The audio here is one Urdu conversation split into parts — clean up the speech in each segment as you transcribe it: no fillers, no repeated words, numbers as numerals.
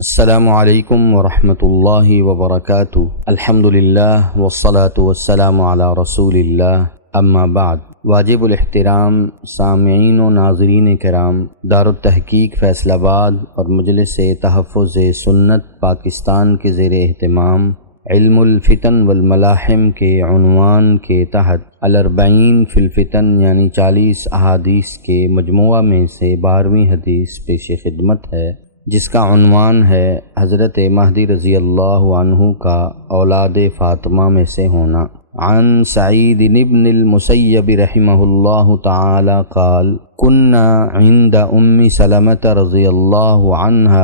السلام علیکم ورحمۃ اللہ وبرکاتہ۔ الحمدللہ والصلاة والسلام علی رسول اللہ، اما بعد۔ واجب الاحترام سامعین و ناظرین کرام، دارالتحقیق فیصل آباد اور مجلس تحفظ سنت پاکستان کے زیر اہتمام علم الفتن والملاحم کے عنوان کے تحت الاربعین فی الفتن یعنی 40 احادیث کے مجموعہ میں سے 12ویں حدیث پیش خدمت ہے، جس کا عنوان ہے حضرت مہدی رضی اللہ عنہ کا اولاد فاطمہ میں سے ہونا۔ عن سعید بن المسیب رحمہ اللہ تعالی قال كنا عند ام سلمة رضی اللہ عنہ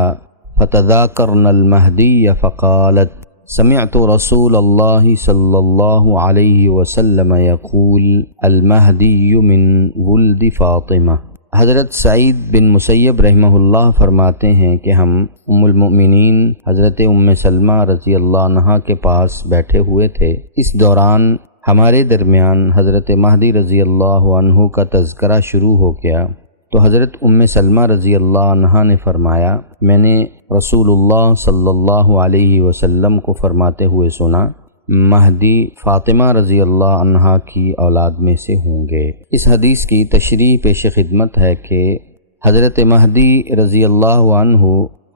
فتذاکرنا المہدی فقالت سمعت رسول اللہ صلی اللہ علیہ وسلم یقول المہدی من ولد فاطمہ۔ حضرت سعید بن مسیب رحمہ اللہ فرماتے ہیں کہ ہم ام المؤمنین حضرت ام سلمہ رضی اللہ عنہا کے پاس بیٹھے ہوئے تھے۔ اس دوران ہمارے درمیان حضرت مہدی رضی اللہ عنہ کا تذکرہ شروع ہو گیا، تو حضرت ام سلمہ رضی اللہ عنہا نے فرمایا، میں نے رسول اللہ صلی اللہ علیہ وسلم کو فرماتے ہوئے سنا، مہدی فاطمہ رضی اللہ عنہا کی اولاد میں سے ہوں گے۔ اس حدیث کی تشریح پیش خدمت ہے کہ حضرت مہدی رضی اللہ عنہ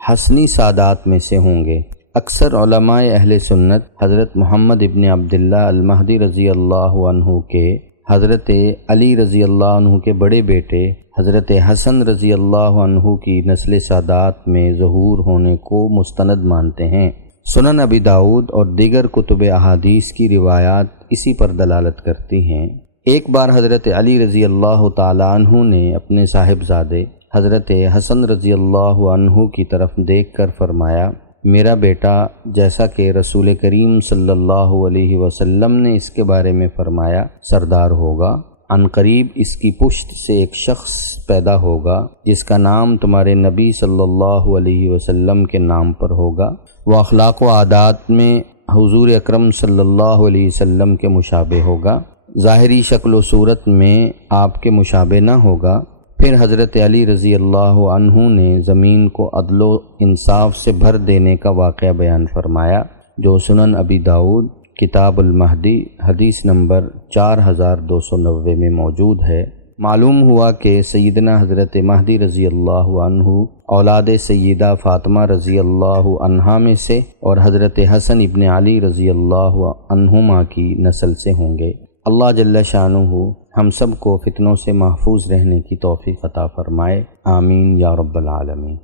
حسنی سادات میں سے ہوں گے۔ اکثر علماء اہل سنت حضرت محمد ابن عبداللہ المہدی رضی اللہ عنہ کے حضرت علی رضی اللہ عنہ کے بڑے بیٹے حضرت حسن رضی اللہ عنہ کی نسل سادات میں ظہور ہونے کو مستند مانتے ہیں۔ سنن ابی داؤد اور دیگر کتب احادیث کی روایات اسی پر دلالت کرتی ہیں۔ ایک بار حضرت علی رضی اللہ تعالی عنہ نے اپنے صاحبزادے حضرت حسن رضی اللہ عنہ کی طرف دیکھ کر فرمایا، میرا بیٹا جیسا کہ رسول کریم صلی اللہ علیہ وسلم نے اس کے بارے میں فرمایا سردار ہوگا، عن قریب اس کی پشت سے ایک شخص پیدا ہوگا جس کا نام تمہارے نبی صلی اللہ علیہ وسلم کے نام پر ہوگا، وہ اخلاق و عادات میں حضور اکرم صلی اللہ علیہ وسلم کے مشابہ ہوگا، ظاہری شکل و صورت میں آپ کے مشابہ نہ ہوگا۔ پھر حضرت علی رضی اللہ عنہ نے زمین کو عدل و انصاف سے بھر دینے کا واقعہ بیان فرمایا، جو سنن ابی داؤد کتاب المہدی حدیث نمبر 4290 میں موجود ہے۔ معلوم ہوا کہ سیدنا حضرت مہدی رضی اللہ عنہ اولاد سیدہ فاطمہ رضی اللہ عنہا میں سے اور حضرت حسن ابن علی رضی اللہ عنہما کی نسل سے ہوں گے۔ اللہ جل شانہ ہم سب کو فتنوں سے محفوظ رہنے کی توفیق عطا فرمائے، آمین یا رب العالمین۔